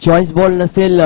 Choice ball नसेल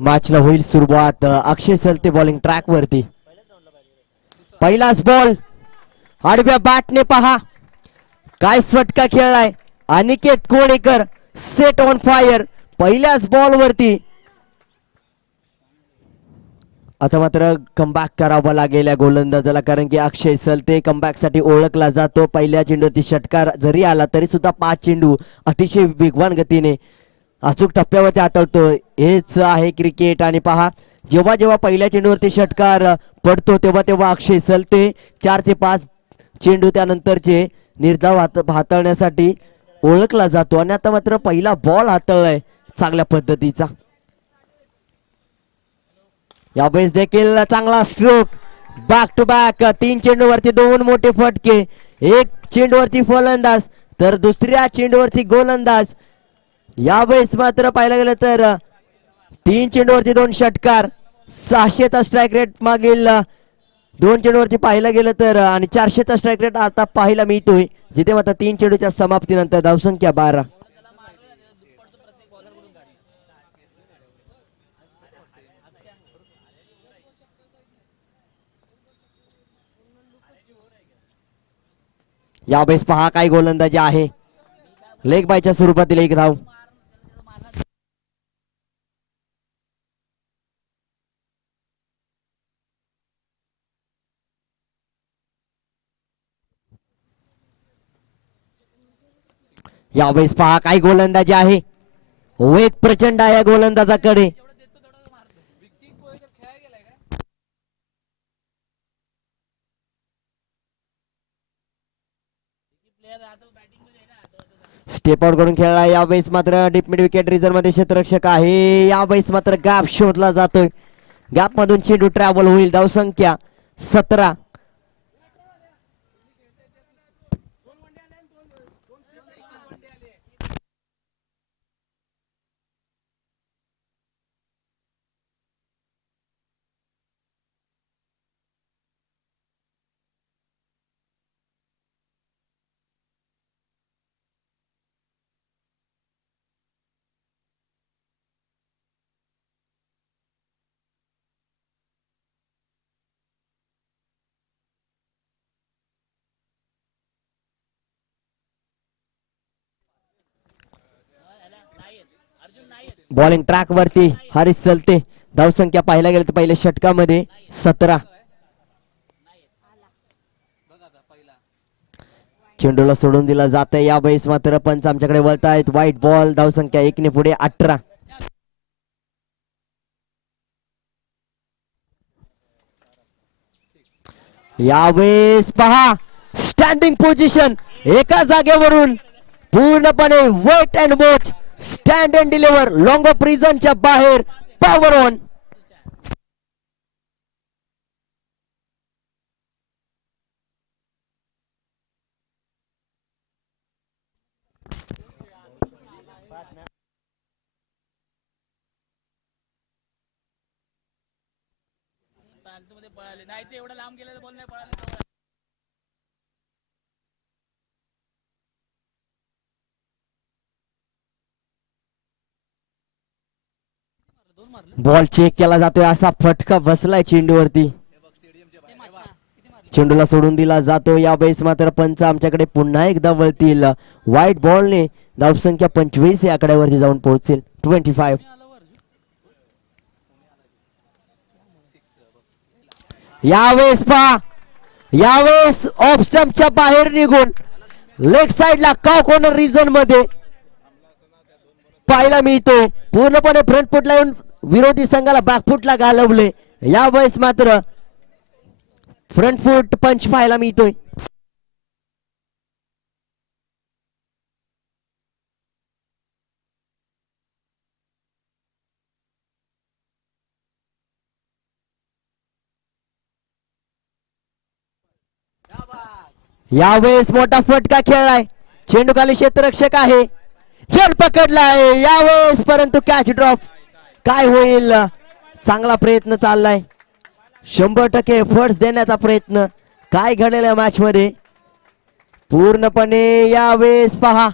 मॅचला होईल सुरुवात अक्षय सलते बॉलिंग ट्रॅक वरती पहिलाच बॉल आडव्या बॅटने पहा काय फटका खेळलाय Aniket Kolekar set on fire पहिल्याच बॉल वरती आता मात्र कमबॅक करावा लागेल या गोलंदाजाला कारण की अक्षय सलते कमबॅक साठी ओळखला जातो पहिल्या चेंडूवरती षटकार जरी आला तरी सुद्धा 5 चेंडू अतिशय वेगवान गतीने अचूक टप्प्यावरती हाताळतो हेच आहे क्रिकेट आणि पहा जेव्हा जेव्हा पहिल्या चेंडूवरती षटकार पडतो तेव्हा तेव्हा अक्षय सलते 4 ते 5 चेंडू त्यानंतरचे निर्धाव हाताळण्यासाठी ओळखला जातो आणि आता मात्र पहिला बॉल हाताळलाय चांगल्या पद्धतीचा यावेळेस देखील चांगला स्ट्रोक बॅक टू बॅक 3 चेंडूवरती 2 मोठे फटके एक चेंडूवरती फलंदाज तर दुसऱ्या चेंडूवरती गोलंदाज यावेळेस मात्र पाहायला गेलं तर 3 चेंडूवरती 2 षटकार 600चा स्ट्राईक रेट मागील 2 चेंडूवरती पाहायला गेलं तर आणि 400चा स्ट्राईक रेट आता पाहायला मिळतोय जिथे मात्र 3 चेंडूच्या समाप्तीनंतर धावसंख्या 12 यावेळेस पहा काय गोलंदाजी आहे लेग बायच्या स्वरूपातील एक धाव यावेळेस पहा काय गोलंदाजी आहे वेग प्रचंड आहे या गोलंदाजाकडे स्टेप आउट करून खेळला यावेळेस मात्र डीप मिड विकेट रिझर्व मध्ये क्षेत्ररक्षक आहे यावेळेस मात्र गॅप शोधला जातोय गॅप मधून चेंडू ट्रॅव्हल होईल धावसंख्या 17 बॉलिंग ट्रॅक वरती हरीश चलते धावसंख्या पाहायला गेलं तर पहिल्या षटकामध्ये 17 चेंडूला सोडून दिला जात आहे यावेळेस मात्र पंच आमच्याकडे वळत आहेत व्हाईट बॉल धावसंख्या 1 ने पुढे 18 यावेळेस पहा स्टँडिंग पोझिशन एका जागेवरून पूर्णपणे wait and watch stand and deliver long off रिझनच्या बाहेर पॉवर ऑन बॉल चेक केला जातोय, असा फटका बसलाय चेंडूवरती. चेंडूला सोडून दिला जातो. या वेळेस मात्र पंच आमच्याकडे पुन्हा एकदा वळतील. व्हाईट बॉलने धावसंख्या 25 या आकड्यावरती जाऊन पोहोचेल. 25. यावेळेस पहा, यावेळेस ऑफ स्टंपच्या बाहेर निघून लेग साइडला का कॉर्नर रिजन मध्ये पाहायला मिळतोय. पूर्णपणे फ्रंट फुटला येऊन विरोधी संघाला बॅकफुटला घालवले. यावेळेस मात्र फ्रंट फुट पंच पाहायला मिळतोय. यावेळेस मोठा फटका खेळलाय. चेंडू खाली क्षेत्ररक्षक आहे, चेंडू पकडलाय यावेळेस, परंतु कॅच ड्रॉप. काय होईल? चांगला प्रयत्न चाललाय, 100% एफर्ट्स देण्याचा प्रयत्न. काय घडलेल्या मॅच मध्ये पूर्णपणे यावेळेस पहा,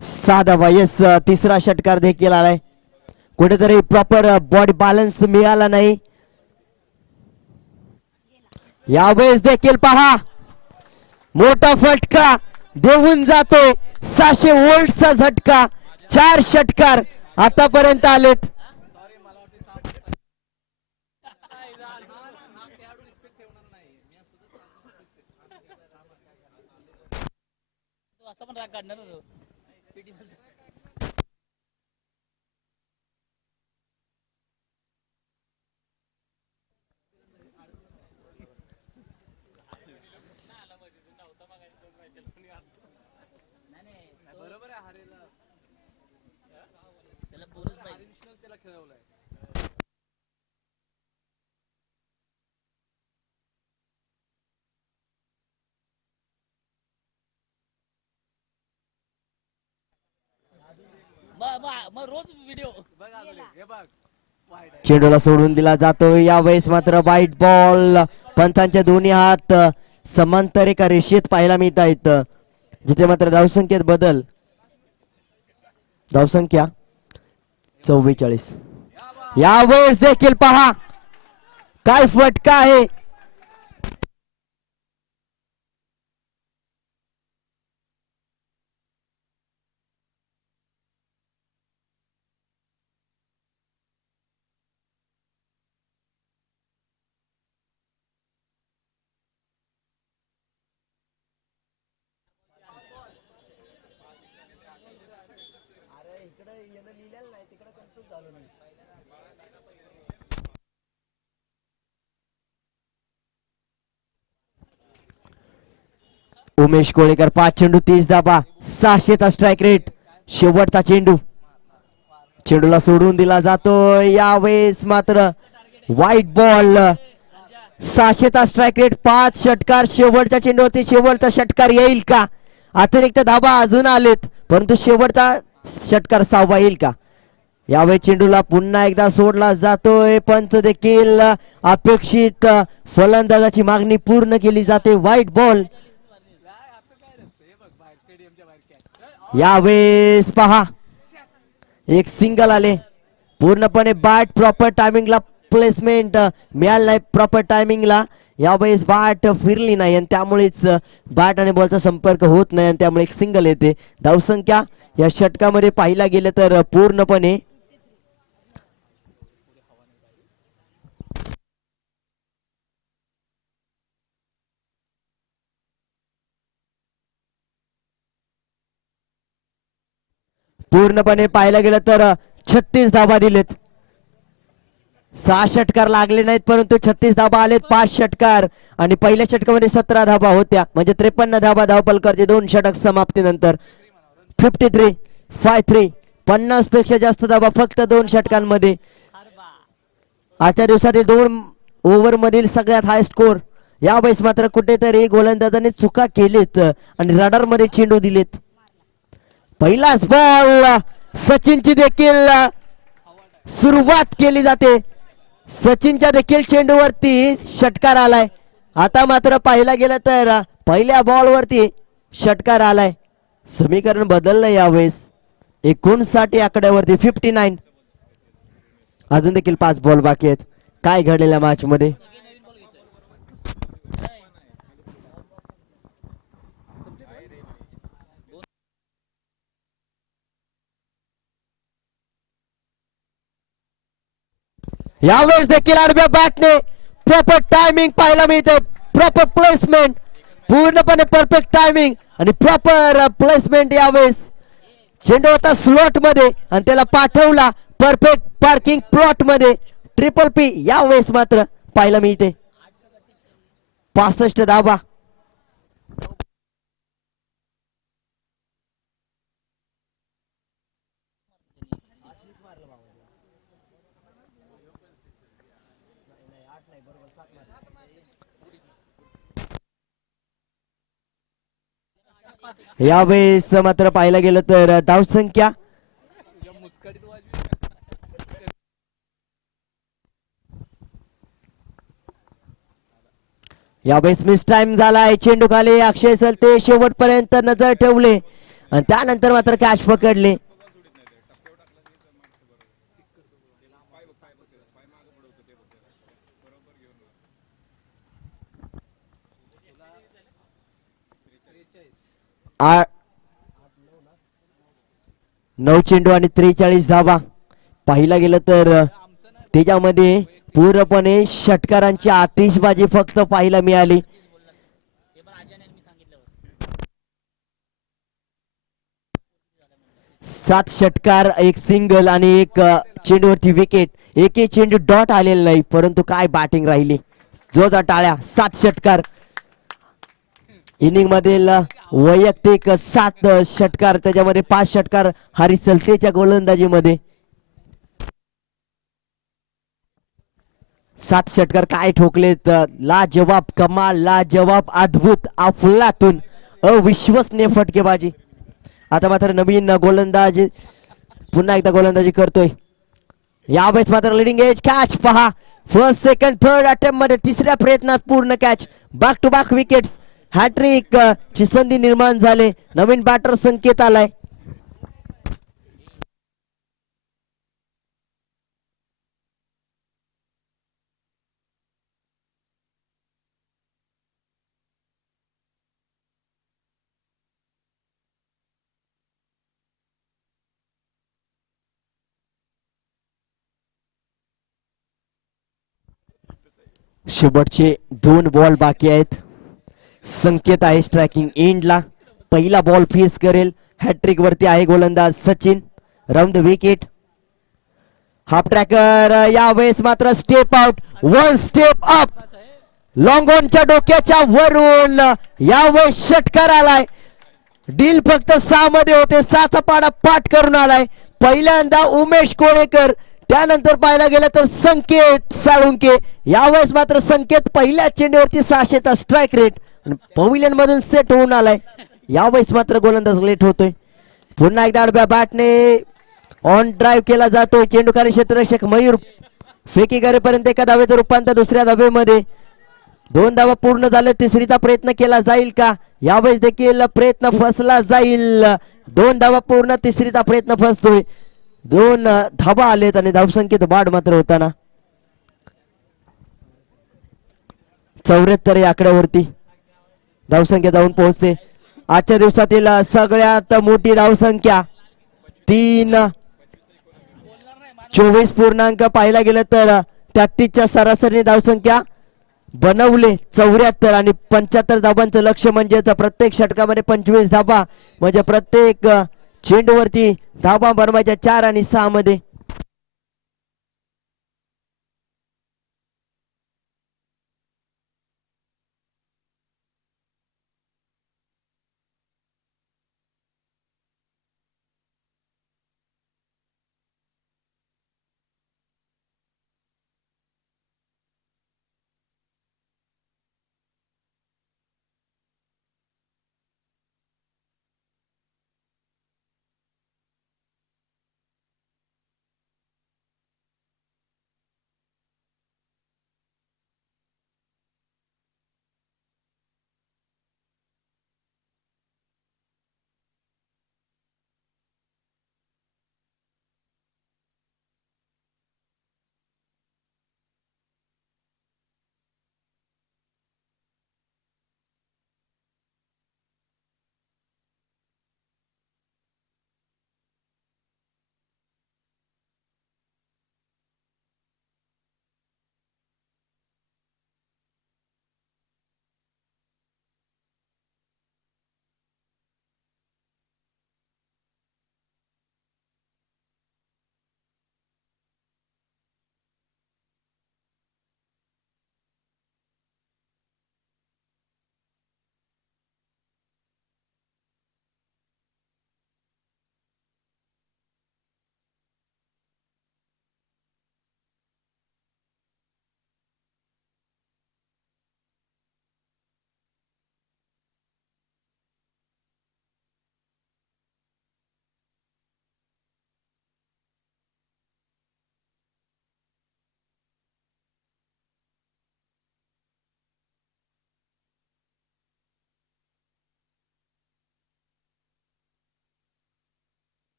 साधा वायस तिसरा षटकार देखील आलाय. कुठेतरी प्रॉपर बॉडी बॅलन्स मिळाला नाही. यावेळेस देखील पहा, मोठा फटका देऊन जातोय. 600 व्होल्टचा झटका. 4 षटकार आतापर्यंत आलेत. चेंडूला सोडून दिला जातो. यावेळेस मात्र व्हाईट बॉल. पंचांच्या दोन्ही हात समांतर एका रेषेत पाहायला मिळत आहेत, जिथे मात्र धावसंख्येत बदल. धावसंख्या 44. यावेळेस देखील पहा, काय फटका आहे. उमेश कोळेकर 5 चेंडू 30 धाबा, 600चा स्ट्राइक रेट. शेवटचा चेंडू, चेंडूला सोडून दिला जातो. यावेळेस मात्र व्हाईट बॉल. 600चा स्ट्राइक रेट, 5 षटकार. शेवटच्या चेंडूवरती शेवटचा षटकार येईल का? अतिरिक्त धाबा अजून आलेत, परंतु शेवटचा षटकार 6वा येईल का? यावेळी चेंडूला पुन्हा एकदा सोडला जातोय. पंच देखील अपेक्षित फलंदाजाची मागणी पूर्ण केली जाते. White ball. यावेळेस पहा, एक सिंगल आले. पूर्णपणे बॅट प्रॉपर टायमिंगला प्लेसमेंट मिळालं नाही. प्रॉपर टायमिंगला यावेळेस बॅट फिरली नाही आणि त्यामुळेच बॅट आणि बॉलचा संपर्क होत नाही आणि त्यामुळे एक सिंगल येते. धावसंख्या या षटकामध्ये पाहिला गेलं तर पूर्णपणे पाहायला गेलं तर 36 धाबा दिलेत. 6 षटकार लागले नाहीत, परंतु 36 धाबा आलेत. 5 षटकार आणि पहिल्या षटकामध्ये 17 धाबा होत्या, म्हणजे 53 धाबा धावपलकरचे 2 षटक समाप्तीनंतर. 53-53, 50 पेक्षा जास्त धाबा फक्त 2 षटकांमध्ये. आजच्या दिवसातील 2 ओव्हर मधील सगळ्यात हाय स्कोर. यावेळेस मात्र कुठेतरी गोलंदाजाने चुका केलीत आणि रडार मध्ये चेंडू दिलेत. पहिलाच बॉल सचिनची देखील सुरुवात केली जाते. सचिनच्या देखील चेंडूवरती षटकार आलाय. आता मात्र पाहिला गेलं तर पहिल्या बॉलवरती षटकार आलाय. समीकरण बदललं यावेळेस. 59 आकड्यावरती 59. अजून देखील 5 बॉल बाकी आहेत. काय घडलेल्या मॅच मध्ये यावेळेस देखील आडव्या बॅटने प्रॉपर टायमिंग पाहायला मिळते. प्रॉपर प्लेसमेंट, पूर्णपणे परफेक्ट टायमिंग आणि प्रॉपर प्लेसमेंट. यावेळेस चेंडू होता स्लॉट मध्ये आणि त्याला पाठवला परफेक्ट पार्किंग प्लॉट मध्ये. ट्रिपल पी यावेळेस मात्र पाहायला मिळते. 65 धावा. यावेळेस मात्र पाहायला गेलं तर धावसंख्या यावेळेस मिस टाइम झालाय. चेंडू खाली. अक्षय सलते शेवटपर्यंत नजर ठेवले आणि त्यानंतर मात्र कॅच पकडले. आ 9 चेंडू आणि 43 धावा. पाहिला गेलं तर त्याच्यामध्ये पूर्णपणे षटकारांची आतिषबाजी फक्त पाहायला मिळाली. 7 षटकार, 1 सिंगल आणि 1 चेंडूवरती विकेट. एकही चेंडू डॉट आलेला नाही, परंतु काय बॅटिंग राहिली. जोरदार टाळ्या. 7 षटकार. इनिंग मधील वैयक्तिक 7 षटकार, त्याच्यामध्ये 5 षटकार हरीश सलतेच्या गोलंदाजीमध्ये. 7 षटकार काय ठोकलेत. लाजवाब, कमाल, लाजवाब, अद्भुत, अफलातून, अविश्वसनीय फटकेबाजी. आता मात्र नवीन गोलंदाज पुन्हा एकदा गोलंदाजी करतोय. यावेळेस मात्र लिडिंग एज कॅच पहा. फर्स्ट सेकंड थर्ड अटेम्प्ट मध्ये तिसऱ्या प्रयत्नात पूर्ण catch. Back to back wickets. Hattrick ची संधी निर्माण झाले. नवीन बॅटर संकेत आलाय. शेवटचे 2 बॉल बाकी आहेत. संकेत आहे स्ट्रायकिंग एंडला. पहिला बॉल फेस करेल. हॅट्रिक वरती आहे गोलंदाज Sachin. Round the wicket. Half tracker. यावेळेस मात्र step out. 1 step up. Long ऑनच्या डोक्याच्या वरून यावेळेस षटकार आलाय. डील फक्त 6 मध्ये होते. 6चा पाडा पाठ करून आलाय. पहिल्यांदा उमेश कोळेकर, त्यानंतर पाहायला गेलं तर संकेत साळुंके. यावेळेस मात्र संकेत पहिल्या चेंडूवरती 600चा स्ट्राईक रेट पविलियन मधून सेट होऊन आलाय. यावेळेस मात्र गोलंदाज लेट होतोय. पुन्हा एकदा आडव्या बॅटने ऑन ड्राईव्ह केला जातोय. चेंडू खाली क्षेत्ररक्षक मयूर फेकी करेपर्यंत एका धावेचं रूपांतर दुसऱ्या धावेमध्ये. 2 धावा पूर्ण झाले. तिसरीचा प्रयत्न केला जाईल का. यावेळेस देखील प्रयत्न फसला जाईल. 2 धावा पूर्ण, तिसरीचा प्रयत्न फसतोय. 2 धावा आलेत आणि धावसंख्येत वाढ मात्र होताना 74 या आकड्यावरती धावसंख्या जाऊन पोहोचते. आजच्या दिवसातील सगळ्यात मोठी धावसंख्या 3:24 पूर्णांक पाहायला गेलं तर 33च्या सरासरी धावसंख्या बनवले 74 आणि 75 धाबांचं लक्ष म्हणजे प्रत्येक षटकामध्ये 25 धाबा म्हणजे प्रत्येक चेंडूवरती धाबा बनवायच्या 4 आणि 6 मध्ये.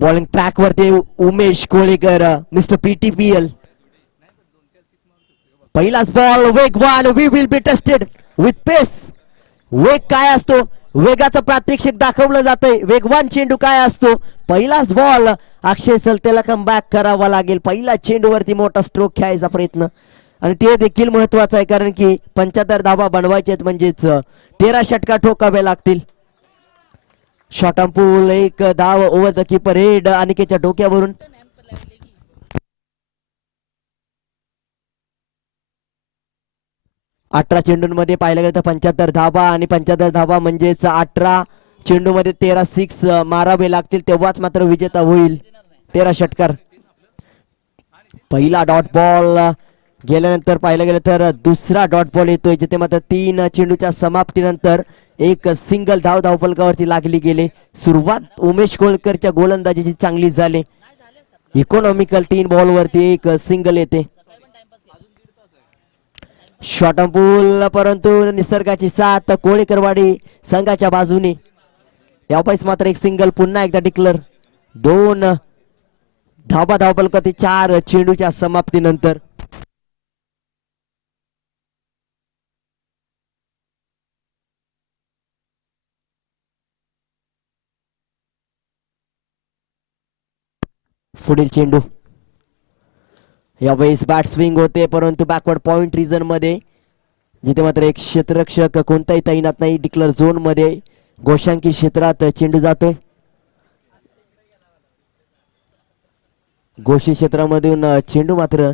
बॉलिंग ट्रॅक वरती उमेश कोळीकर मिस्टर PTPL. पहिलाच बॉल वेगवान. We will be tested with pace. वेग काय असतो वेगाचं प्रात्यक्षिक दाखवलं जातंय. वेगवान चेंडू काय असतो. पहिलाच बॉल अक्षय सलतेला कमबॅक करावा लागेल. पहिला चेंडूवरती मोठा स्ट्रोक खेळायचा प्रयत्न आणि ते देखील महत्वाचं आहे कारण की 75 धावा बनवायचे म्हणजेच 13 षटका ठोकावे लागतील. शॉट ऑन पूल एक धाव ओव्हर द कीपर हेड अनिकेतच्या डोक्यावरून. 18 चेंडूंमध्ये पाहिलं गेलं तर 75 धावा आणि 75 धावा म्हणजेच 18 चेंडूमध्ये 13 सिक्स मारावे लागतील तेव्हाच मात्र विजेता होईल. 13 षटकार. पहिला डॉट बॉल गेल्यानंतर पाहिलं गेलं तर दुसरा डॉट बॉल येतोय जिथे मात्र 3 चेंडूच्या समाप्तीनंतर एक सिंगल धावफलकावरती लागली गेले. सुरुवात उमेश कोळकरच्या गोलंदाजीची चांगली झाली. इकॉनॉमिकल 3 बॉलवरती एक सिंगल येते. शॉट ऑन पूल परंतु निसर्गाची साथ कोळीकरवाडी संघाच्या बाजूने. यावेळेस मात्र एक सिंगल पुन्हा एकदा डिक्लेअर. 2 धाबा धावफलकावरती 4 चेंडूच्या समाप्तीनंतर. पुढील चेंडू यावेळेस बॅट स्विंग होते परंतु बॅकवर्ड पॉइंट रिजन मध्ये जिथे मात्र एक क्षेत्ररक्षक कोणताही तैनात नाही. डिक्लेअर झोन मध्ये गोशांकी क्षेत्रात चेंडू जातोय. गोशी क्षेत्रामधून चेंडू मात्र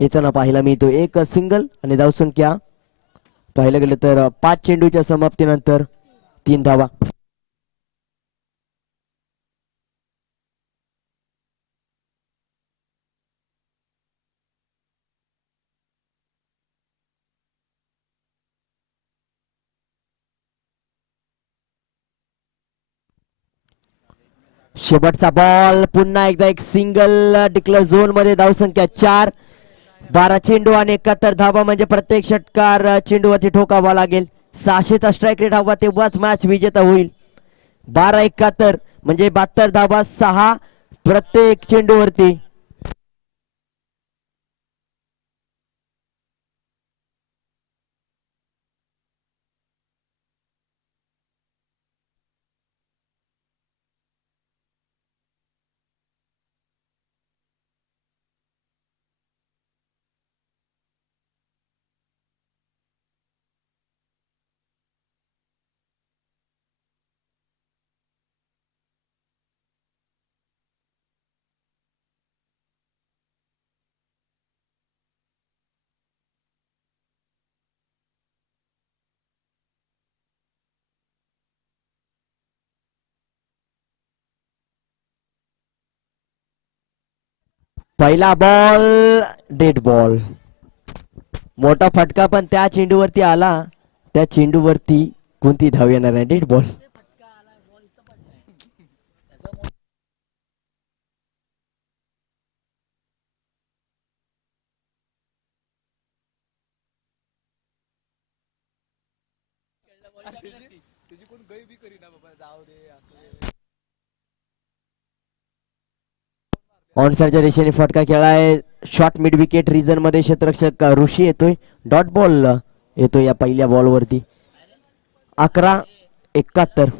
येताना पाहायला मिळतो. एक सिंगल आणि धावसंख्या पाहायला गेलं तर 5 चेंडूच्या समाप्तीनंतर 3 धावा. शेवटचा बॉल पुन्हा एकदा एक सिंगल डिक्लेअर झोन मध्ये धावसंख्या 4. 12 चेंडू आणि 71 धावा म्हणजे प्रत्येक षटकार चेंडूवरती ठोकावा लागेल. 600चा स्ट्राईक रेट हवा तेव्हाच मॅच विजेता होईल. 12-71 म्हणजे 72 धावा 6 प्रत्येक चेंडूवरती. पहिला बॉल डेड बॉल. मोठा फटका पण त्या चेंडूवरती आला. त्या चेंडूवरती कोणती धाव येणार आहे. Dead ball. ऑनसाईडच्या दिशेने फटका खेळाय. शॉर्ट मिड विकेट रिजन मध्ये क्षेत्ररक्षक ऋषी येतोय. डॉट बॉल येतोय या पहिल्या बॉलवरती. 11-71.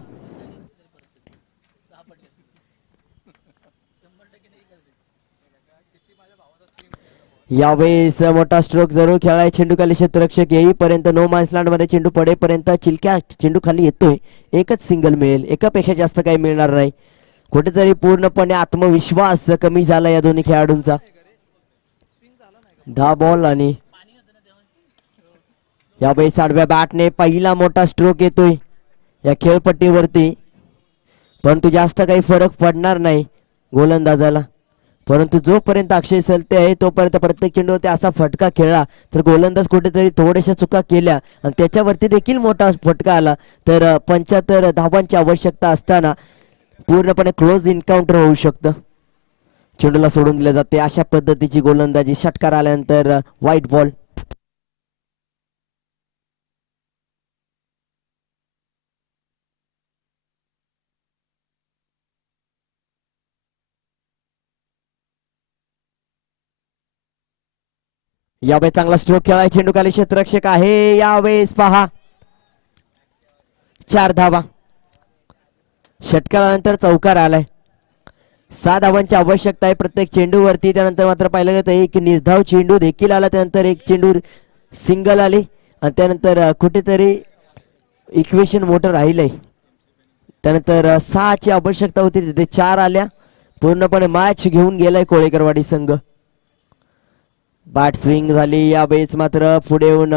यावेळेस मोठा स्ट्रोक जरूर खेळाय. चेंडू खाली क्षेत्ररक्षक येईपर्यंत नो मॅन्स लँड मध्ये चेंडू पडेपर्यंत चिलक्या चेंडू खाली येतोय. एकच सिंगल मिळेल. एकापेक्षा जास्त काही मिळणार नाही. कुठेतरी पूर्णपणे आत्मविश्वास कमी झाला या दोन्ही खेळाडूंचा. 10 बॉल आणि यावेळेस आडव्या बॅटने पहिला मोठा स्ट्रोक येतोय या खेळपट्टीवरती परंतु जास्त काही फरक पडणार नाही गोलंदाजाला. परंतु जोपर्यंत अक्षय सलते आहे तोपर्यंत प्रत्येक चेंडूवरती असा फटका खेळला तर गोलंदाज कुठेतरी थोड्याशा चुका केल्या आणि त्याच्यावरती देखील मोठा फटका आला तर 75 धावांची आवश्यकता असताना पूर्णपणे क्लोज एन्काउंटर होऊ शकतं. चेंडूला सोडून दिले जाते. अशा पद्धतीची गोलंदाजी. षटकार आल्यानंतर व्हाईट बॉल. यावेळेस चांगला स्ट्रोक खेळाय, चेंडू खाली क्षेत्ररक्षक आहे, यावेळेस पहा 4 धावा. षटकारानंतर चौकार आलाय. 6 धावांची आवश्यकता आहे प्रत्येक चेंडूवरती. त्यानंतर मात्र पाहिलं गेलं तर एक निर्धाव चेंडू देखील आला, त्यानंतर एक चेंडू सिंगल आली आणि त्यानंतर कुठेतरी इक्वेशन मोठं राहिलंय. त्यानंतर 6 ची आवश्यकता होती, तिथे 4 आल्या. पूर्णपणे मॅच घेऊन गेलाय कोळेकरवाडी संघ. बॅट स्विंग झाली, यावेळेस मात्र पुढे येऊन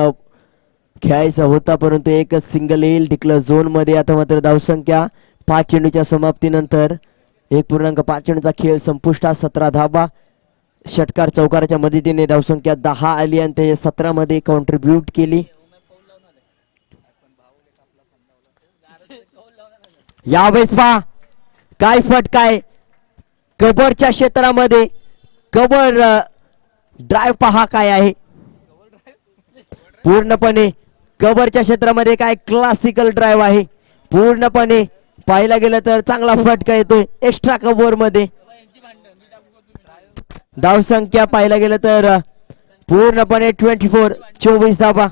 खेळायचा होता परंतु एकच सिंगल येईल टिकलं झोन मध्ये. आता मात्र धावसंख्या 5 चेंडूच्या समाप्तीनंतर 1.5 चेंडूचा खेळ संपुष्टात. 17 धावा. षटकार चौकाराच्या मदतीने धावसंख्या 10 आली आणि ते 17 मध्ये कॉन्ट्रीब्युट केली. यावेळेस पहा काय फटकाय कबरच्या क्षेत्रामध्ये. कबर ड्राइव्ह पहा काय आहे, पूर्णपणे कबरच्या क्षेत्रामध्ये काय क्लासिकल ड्राइव्ह आहे. पूर्णपणे पाहायला गेलं तर चांगला फटका येतोय एक्स्ट्रा कव्हर मध्ये. धावसंख्या पाहायला गेलं तर पूर्णपणे 24 धावा.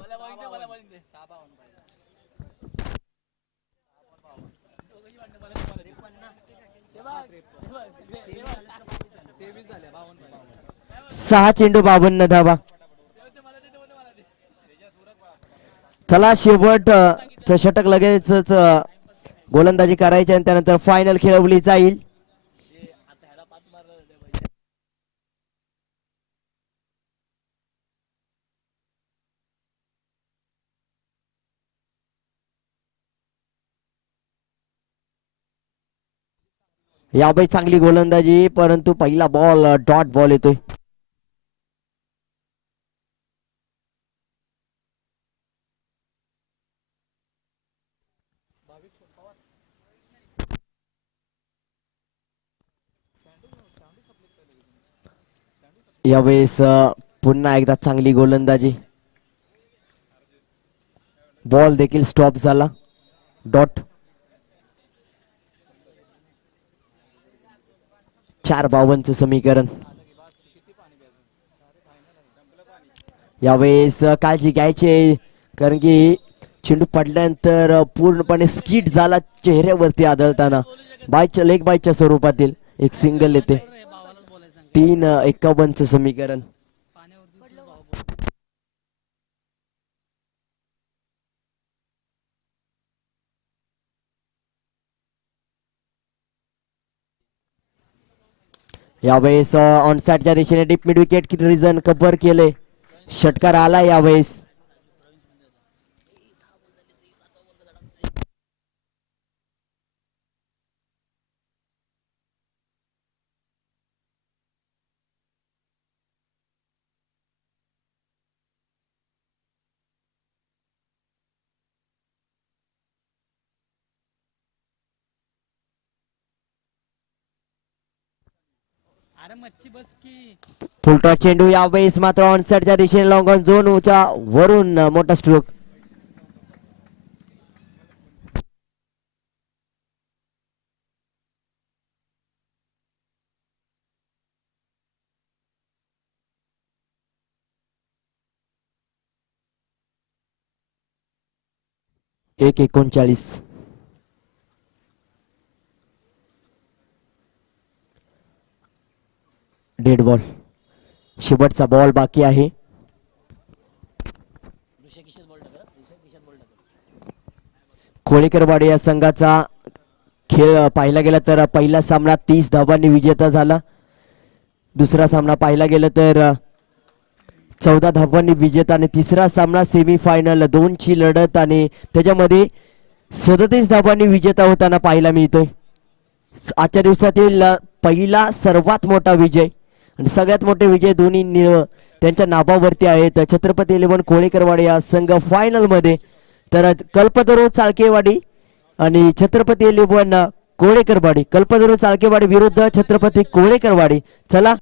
सहा चेंडू 52 धावा. चला शेवट षटक लगेचच गोलंदाजी करायची आणि त्यानंतर फायनल खेळवली जाईल. यावेळी चांगली गोलंदाजी परंतु पहिला बॉल डॉट बॉल येतोय. यावेळेस पुन्हा एकदा चांगली गोलंदाजी. बॉल देखील स्टॉप झाला. डॉट. 4-52 समीकरण. यावेळेस काळजी घ्यायची कारण की चेंडू पडल्यानंतर पूर्णपणे स्किट झाला चेहऱ्यावरती आदळताना. बायच्या लेग बायच्या स्वरूपातील एक सिंगल येते. 3-51 समीकरण. यावेळेस ऑनसाइडच्या दिशेने deep mid wicket reason cover केले. षटकार आला यावेळेस. फुलटॉस चेंडू. यावेळेस मात्र ऑनसाइडच्या दिशेने लॉंग ऑन झोनच्या वरून मोठा स्ट्रोक. एक 39. Dead ball. शेवटचा बॉल बाकी आहे. कोळेकरवाडी या संघाचा खेळ पाहिला गेला तर पहिला सामना 30 धावांनी विजेता झाला. दुसरा सामना पाहिला गेला तर 14 धावांनी विजेता आणि तिसरा सामना सेमीफायनल 2 ची लढत आणि त्याच्यामध्ये 37 धावांनी विजेता होताना पाहायला मिळतोय. आजच्या दिवसातील पहिला सर्वात मोठा विजय आणि सगळ्यात मोठे विजय दोन्ही त्यांच्या नावावरती आहेत. छत्रपती 11 कोळेकरवाडी या संघ फायनल मध्ये तर कल्पतरू चाळकेवाडी आणि छत्रपती 11 कोळेकरवाडी. कल्पतरू चाळकेवाडी विरुद्ध छत्रपती कोळेकरवाडी. चला